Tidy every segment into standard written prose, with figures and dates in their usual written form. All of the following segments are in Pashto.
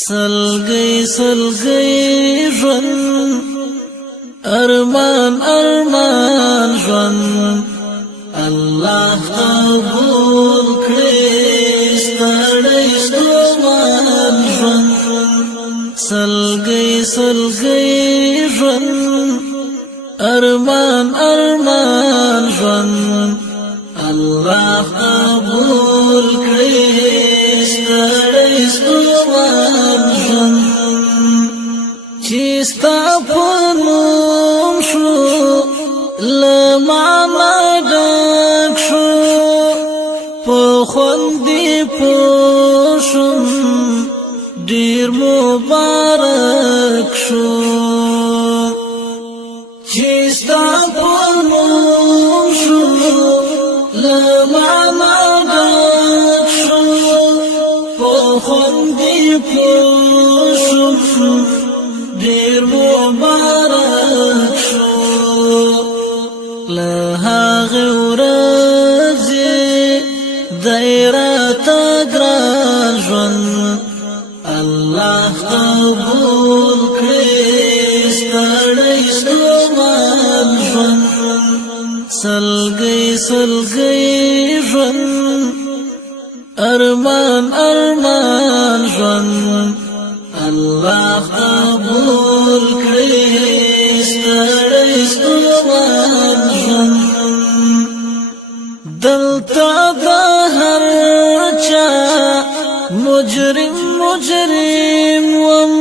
سلګي سلګي ژوند ارمان ارمان ژوند الله قبول کړي ستړی ستومان ژوند سلګي سلګي ژوند ارمان ارمان ژوند الله قبول کړي ستړی ستومان ژوند چې ستا په نوم شو له معنا ډک شو په خوند دې پوه شوم ډېر مبارک شو چې ستا په نوم شو له معنا ډک شو په خوند دې پوه شوم ډېر مبارک شو له هغې ورځې دی راته ګران ژوند الله قبول کړي ستړی ستومان ژوند سلګي سلګي ژوند ارمان ارمان ژوند الله قبول کړي ستړی ستومان ژوند دلته د هر چا مجرم مجرم وم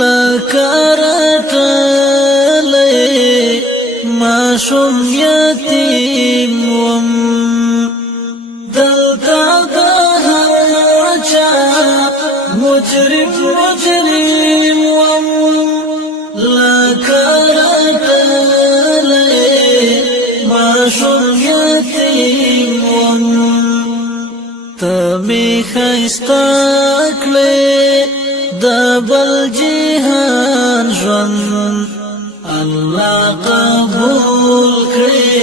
لکه رټلی ماشوم یتیم وم دلته د هر چا مجرم مجرم وم لکه رټلی ماشوم یتیم وم ته می ښایسته کړې د بل جهان ژوند الله قبول کړي